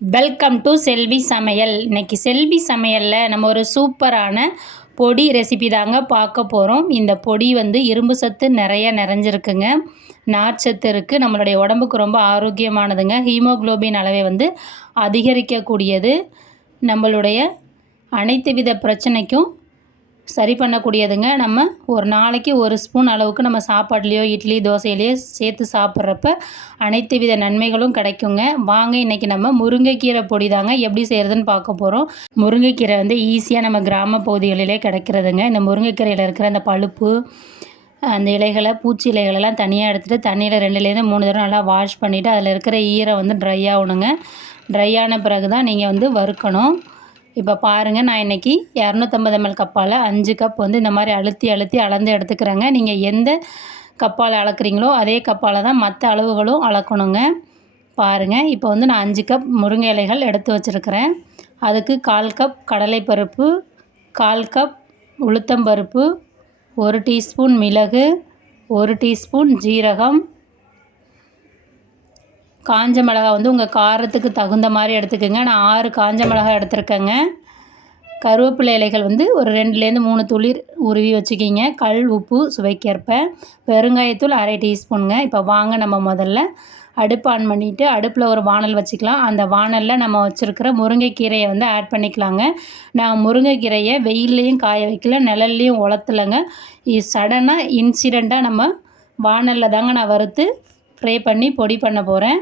Welcome to செல்வி சமையல் இன்னைக்கு செல்வி சமையலில் நம்ம ஒரு சூப்பரான பொடி ரெசிபி தாங்க பார்க்க போகிறோம் இந்த பொடி வந்து இரும்பு சத்து நிறைய நிறைஞ்சிருக்குங்க. நார்ச்சத்து இருக்குது நம்மளுடைய உடம்புக்கு ரொம்ப ஆரோக்கியமானதுங்க. ஹீமோகுளோபின் அளவை வந்து அதிகரிக்கக்கூடியது. நம்மளுடைய அனைத்து வித பிரச்சனைக்கும் சரி பண்ணக்கூடியதுங்க. நம்ம ஒரு நாளைக்கு ஒரு ஸ்பூன் அளவுக்கு நம்ம சாப்பாட்லேயோ இட்லி தோசையிலையோ சேர்த்து சாப்பிட்றப்ப அனைத்து வித நன்மைகளும் கிடைக்குங்க. வாங்க இன்றைக்கி நம்ம முருங்கைக்கீரை பொடி தாங்க எப்படி செய்கிறதுன்னு பார்க்க போகிறோம் முருங்கைக்கீரை வந்து ஈஸியாக நம்ம கிராம பகுதிகளிலே கிடைக்கிறதுங்க. இந்த முருங்கைக்கீரையில் இருக்கிற அந்த பழுப்பு அந்த இலைகளை பூச்சி இலைகளெல்லாம் தனியாக எடுத்துகிட்டு தண்ணியில் ரெண்டுலேருந்து மூணு தடவை நல்லா வாஷ் பண்ணிவிட்டு அதில் இருக்கிற ஈரை வந்து ட்ரை ஆகணுங்க. ட்ரை ஆன பிறகு தான் நீங்கள் வந்து வறுக்கணும். இப்போ பாருங்கள் நான் இன்றைக்கி இரநூத்தம்பது எம்எல் கப்பால் அஞ்சு கப் வந்து இந்த மாதிரி அழுத்தி அழுத்தி அளந்து எடுத்துக்கிறேங்க. நீங்கள் எந்த கப்பால் அளக்குறீங்களோ அதே கப்பால் தான் மற்ற அளவுகளும் அளக்கணுங்க. பாருங்கள் இப்போ வந்து நான் அஞ்சு கப் முருங்கை இலைகள் எடுத்து வச்சுருக்கிறேன். அதுக்கு கால் கப் கடலைப்பருப்பு கால் கப் உளுத்தம்பருப்பு ஒரு டீஸ்பூன் மிளகு ஒரு டீஸ்பூன் ஜீரகம் காஞ்ச மிளகா வந்து உங்கள் காரத்துக்கு தகுந்த மாதிரி எடுத்துக்கோங்க. நான் ஆறு காஞ்ச மிளகா எடுத்திருக்கேங்க. கருவேப்பிலை இலைகள் வந்து ஒரு ரெண்டுலேருந்து மூணு துளிர் உருவி வச்சுக்கிங்க. கல் உப்பு சுவைக்கேற்ப. பெருங்காயத்தூள் அரை டீஸ்பூனுங்க. இப்போ வாங்க நம்ம முதல்ல. அடுப்பு ஆன் பண்ணிவிட்டு அடுப்பில் ஒரு வானல் வச்சுக்கலாம். அந்த வானலில் நம்ம வச்சுருக்கிற முருங்கைக்கீரையை வந்து ஆட் பண்ணிக்கலாங்க. நான் முருங்கைக்கீரையை வெயில்லையும் காய வைக்கல நிழல்லையும் உளத்துலங்க சடனாக இன்சிடெண்ட்டாக நம்ம வானலில் தாங்க நான் வறுத்து ஃப்ரை பண்ணி பொடி பண்ண போகிறேன்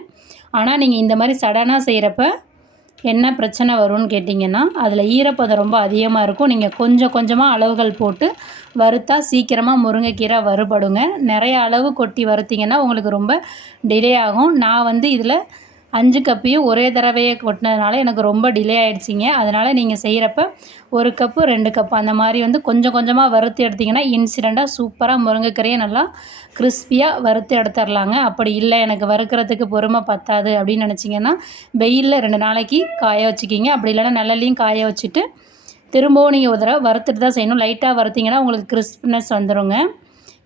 ஆனால் நீங்கள் இந்த மாதிரி சடனாக செய்கிறப்ப என்ன பிரச்சனை வரும்னு கேட்டிங்கன்னா அதில் ஈரப்பதம் ரொம்ப அதிகமாக இருக்கும். நீங்கள் கொஞ்சம் கொஞ்சமாக அளவுகள் போட்டு வறுத்தா சீக்கிரமாக முருங்கைக்கீரை வறுபடுங்க. நிறைய அளவு கொட்டி வறுத்திங்கன்னா உங்களுக்கு ரொம்ப டிலே ஆகும். நான் வந்து இதில் அஞ்சு கப்பையும் ஒரே தடவையே கொட்டினதுனால எனக்கு ரொம்ப டிலே ஆகிடுச்சிங்க அதனால் நீங்கள் செய்கிறப்ப ஒரு கப்பு ரெண்டு கப்பு அந்த மாதிரி வந்து கொஞ்சம் கொஞ்சமாக வறுத்து எடுத்திங்கன்னா இன்சிடெண்ட்டாக சூப்பராக முருங்கைக்கரையை நல்லா கிறிஸ்பியாக வறுத்து எடுத்துடலாங்க அப்படி இல்லை எனக்கு வறுக்கிறதுக்கு பொறுமை பத்தாது அப்படின்னு நினச்சிங்கன்னா வெயிலில் ரெண்டு நாளைக்கு காய வச்சுக்கிங்க. அப்படி இல்லைன்னா நல்லலையும் காய வச்சுட்டு திரும்பவும் நீங்கள் ஒரு தடவை வறுத்துட்டு தான் செய்யணும். லைட்டாக வறுத்திங்கன்னா உங்களுக்கு கிறிஸ்ப்னஸ் வந்துடுங்க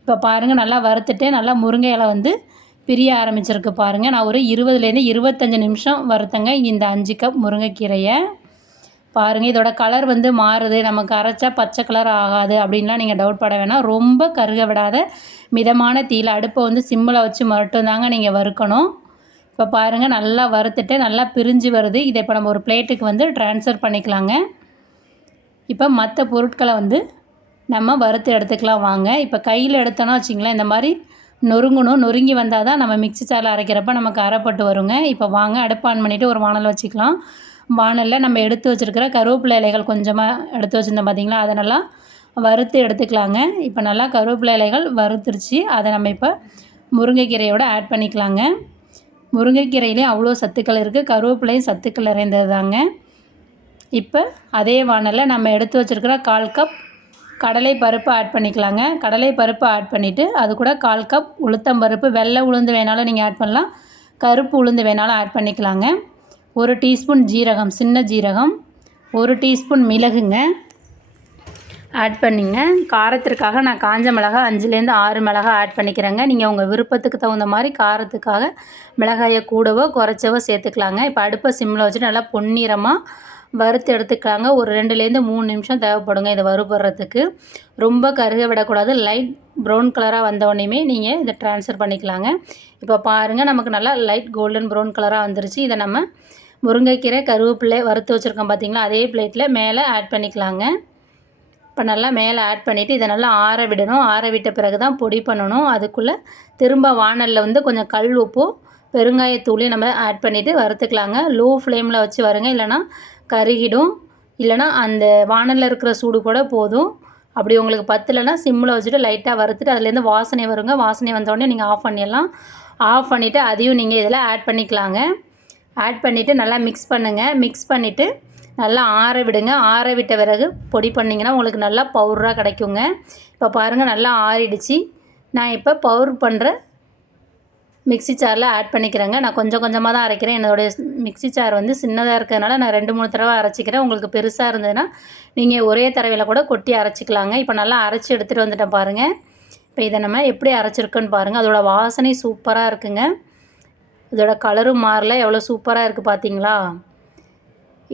இப்போ பாருங்கள் நல்லா வறுத்துட்டு நல்லா முருங்கை இலை வந்து பிரிய ஆரம்பிச்சிருக்கு பாருங்கள் நான் ஒரு இருபதுலேருந்து இருபத்தஞ்சி நிமிஷம் வறுத்தங்க இந்த அஞ்சு கப் முருங்கைக்கீரையை. பாருங்கள் இதோட கலர் வந்து மாறுது. நமக்கு அரைச்சா பச்சை கலர் ஆகாது அப்படின்லாம் நீங்கள் டவுட் பட வேணாம். ரொம்ப கருக விடாத மிதமான தீயில் அடுப்பை வந்து சிம்மில் வச்சு மட்டும்தாங்க நீங்கள் வறுக்கணும். இப்போ பாருங்கள் நல்லா வறுத்துட்டு நல்லா பிரிஞ்சு வருது. இதை இப்போ நம்ம ஒரு பிளேட்டுக்கு வந்து ட்ரான்ஸ்ஃபர் பண்ணிக்கலாங்க. இப்போ மற்ற பொருட்களை வந்து நம்ம வறுத்து எடுத்துக்கலாம் வாங்க. இப்போ கையில் எடுத்தோன்னா வச்சிங்களேன் இந்த மாதிரி நொறுங்கணும் நொறுங்கி வந்தால் தான் நம்ம மிக்சி சாரில் அரைக்கிறப்ப நமக்கு அரைப்பட்டு வருங்க. இப்போ வாங்க அடுப்பு ஆன் பண்ணிவிட்டு ஒரு வானல் வச்சுக்கலாம். வானலில் நம்ம எடுத்து வச்சுருக்கிற கருவேப்பிலை இலைகள் கொஞ்சமாக எடுத்து வச்சுருந்தோம் பார்த்திங்களா அதை நல்லா வறுத்து எடுத்துக்கலாங்க. இப்போ நல்லா கருவேப்பிலை இலைகள் வறுத்துருச்சு. அதை நம்ம இப்போ முருங்கைக்கீரையோடு ஆட் பண்ணிக்கலாங்க. முருங்கைக்கீரையிலையும் அவ்வளோ சத்துக்கள் இருக்குது கருவேப்பிலையும் சத்துக்கள் நிறைந்தது தாங்க இப்போ அதே வானலில் நம்ம எடுத்து வச்சுருக்கிற கால் கப் கடலை பருப்பு ஆட் பண்ணிக்கலாங்க. கடலை பருப்பு ஆட் பண்ணிவிட்டு அது கூட கால் கப் உளுத்தம் பருப்பு வெள்ளை உளுந்து வேணாலும் நீங்கள் ஆட் பண்ணலாம். கருப்பு உளுந்து வேணாலும் ஆட் பண்ணிக்கலாங்க. ஒரு டீஸ்பூன் ஜீரகம் சின்ன ஜீரகம். ஒரு டீஸ்பூன் மிளகுங்க. ஆட் பண்ணிங்க. காரத்திற்காக நான் காஞ்ச மிளகா அஞ்சுலேருந்து ஆறு மிளகா ஆட் பண்ணிக்கிறேங்க. நீங்கள் உங்கள் விருப்பத்துக்கு தகுந்த மாதிரி காரத்துக்காக மிளகாயை கூடவோ குறைச்சவோ சேர்த்துக்கலாங்க. இப்போ அடுப்பை சிம்மில் வச்சுட்டு நல்லா பொன்னிறமாக வறுத்து எடுத்துக்கலாங்க. ஒரு ரெண்டுலேருந்து மூணு நிமிஷம் தேவைப்படுங்க இதை வறுபடுறதுக்கு. ரொம்ப கருக விடக்கூடாது. லைட் ப்ரௌன் கலராக வந்தோடனேயுமே நீங்கள் இதை ட்ரான்ஸ்ஃபர் பண்ணிக்கலாங்க. இப்போ பாருங்கள் நமக்கு நல்லா லைட் கோல்டன் ப்ரௌன் கலராக வந்துருச்சு. இதை நம்ம முருங்கைக்கீரை கருவேப்பிலை வறுத்து வச்சுருக்கோம் பார்த்திங்களா? அதே பிளேட்டில் மேலே ஆட் பண்ணிக்கலாங்க. இப்போ நல்லா மேலே ஆட் பண்ணிவிட்டு இதை நல்லா ஆற விடணும். ஆற விட்ட பிறகு தான் பொடி பண்ணணும். அதுக்குள்ளே திரும்ப வானலில் வந்து கொஞ்சம் கல் உப்பும் பெருங்காயத்தூளையும் நம்ம ஆட் பண்ணிவிட்டு வறுத்துக்கலாங்க. லோ ஃப்ளேமில் வச்சு வருங்க. இல்லைனா கருகிடும். இல்லைனா அந்த வானலில் இருக்கிற சூடு கூட போதும். அப்படி உங்களுக்கு பத்தலைன்னா சிம்மில் வச்சுட்டு லைட்டாக வறுத்துட்டு அதுலேருந்து வாசனை வருங்க. வாசனை வந்தோடனே நீங்கள் ஆஃப் பண்ணிடலாம். ஆஃப் பண்ணிவிட்டு அதையும் நீங்கள் இதில் ஆட் பண்ணிக்கலாங்க. ஆட் பண்ணிவிட்டு நல்லா மிக்ஸ் பண்ணுங்கள் மிக்ஸ் பண்ணிவிட்டு நல்லா ஆற விடுங்க. ஆற விட்ட பிறகு பொடி பண்ணிங்கன்னா உங்களுக்கு நல்லா பவுடராக கிடைக்குங்க. இப்போ பாருங்கள் நல்லா ஆறிடுச்சு. நான் இப்போ பவுர் பண்ணுற மிக்ஸி சாரில் ஆட் பண்ணிக்கிறேங்க. நான் கொஞ்சம் கொஞ்சமாக தான் அரைக்கிறேன். என்னோடய மிக்ஸி சார் வந்து சின்னதாக இருக்கிறதுனால நான் ரெண்டு மூணு தடவை அரைச்சிக்கிறேன். உங்களுக்கு பெருசாக இருந்ததுன்னா நீங்கள் ஒரே தடவையில் கூட கொட்டி அரைச்சிக்கலாங்க. இப்போ நல்லா அரைச்சி எடுத்துகிட்டு வந்துட்டேன் பாருங்கள் இப்போ இதை நம்ம எப்படி அரைச்சிருக்குன்னு பாருங்கள் அதோடய வாசனை சூப்பராக இருக்குங்க. இதோட கலரும் மாறல. எவ்வளோ சூப்பராக இருக்குது பார்த்தீங்களா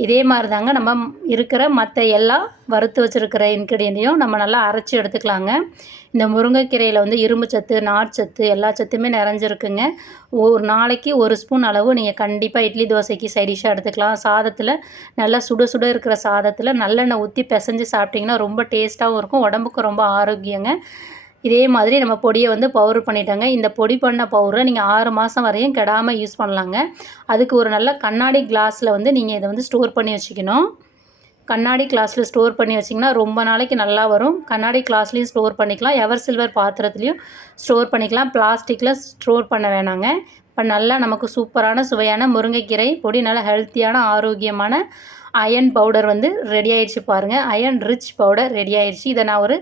இதே மாதிரி தாங்க நம்ம இருக்கிற மற்ற எல்லா வறுத்து வச்சுருக்கிற இன்க்ரீடியண்ட்டையும் நம்ம நல்லா அரைச்சி எடுத்துக்கலாங்க. இந்த முருங்கைக்கீரையில் வந்து இரும்பு சத்து நார்ச்சத்து எல்லா சத்துமே நிறைஞ்சிருக்குங்க. ஒரு நாளைக்கு ஒரு ஸ்பூன் அளவு நீங்கள் கண்டிப்பாக இட்லி தோசைக்கு சைடிஷாக எடுத்துக்கலாம். சாதத்தில் நல்லா சுட சுட இருக்கிற சாதத்தில் நல்லெண்ணெய் ஊற்றி பிசைஞ்சு சாப்பிட்டிங்கன்னா ரொம்ப டேஸ்ட்டாகவும் இருக்கும். உடம்புக்கு ரொம்ப ஆரோக்கியங்க. இதே மாதிரி நம்ம பொடியை வந்து பவுடர் பண்ணிட்டோங்க. இந்த பொடி பண்ண பவுடரை நீங்கள் ஆறு மாதம் வரையும் கெடாமல் யூஸ் பண்ணலாங்க. அதுக்கு ஒரு நல்ல கண்ணாடி கிளாஸில் வந்து நீங்கள் இதை வந்து ஸ்டோர் பண்ணி வச்சுக்கணும். கண்ணாடி கிளாஸில் ஸ்டோர் பண்ணி வச்சிங்கன்னா ரொம்ப நாளைக்கு நல்லா வரும். கண்ணாடி கிளாஸ்லேயும் ஸ்டோர் பண்ணிக்கலாம். எவர் சில்வர் பாத்திரத்துலேயும் ஸ்டோர் பண்ணிக்கலாம். பிளாஸ்டிக்கில் ஸ்டோர் பண்ண வேணாங்க. இப்போ நல்லா நமக்கு சூப்பரான சுவையான முருங்கைக்கீரை பொடி நல்லா ஹெல்த்தியான ஆரோக்கியமான அயன் பவுடர் வந்து ரெடி ஆயிடுச்சு பாருங்கள் அயன் ரிச் பவுடர் ரெடி ஆயிடுச்சு. இதை நான் ஒரு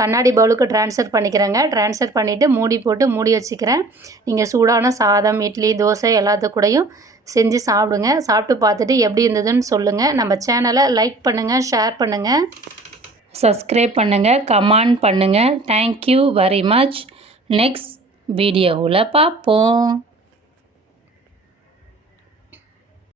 கண்ணாடி பவுலுக்கு ட்ரான்ஸ்ஃபர் பண்ணிக்கிறேங்க. ட்ரான்ஸ்ஃபர் பண்ணிவிட்டு மூடி போட்டு மூடி வச்சுக்கிறேன். நீங்கள் சூடான சாதம் இட்லி தோசை எல்லாத்து கூடயும் செஞ்சு சாப்பிடுங்க. சாப்பிட்டு பார்த்துட்டு எப்படி இருந்ததுன்னு சொல்லுங்கள் நம்ம சேனலை லைக் பண்ணுங்கள் ஷேர் பண்ணுங்கள் சப்ஸ்கிரைப் பண்ணுங்கள் கமெண்ட் பண்ணுங்கள் தேங்க்யூ வெரி மச் நெக்ஸ்ட் வீடியோவில் பார்ப்போம்.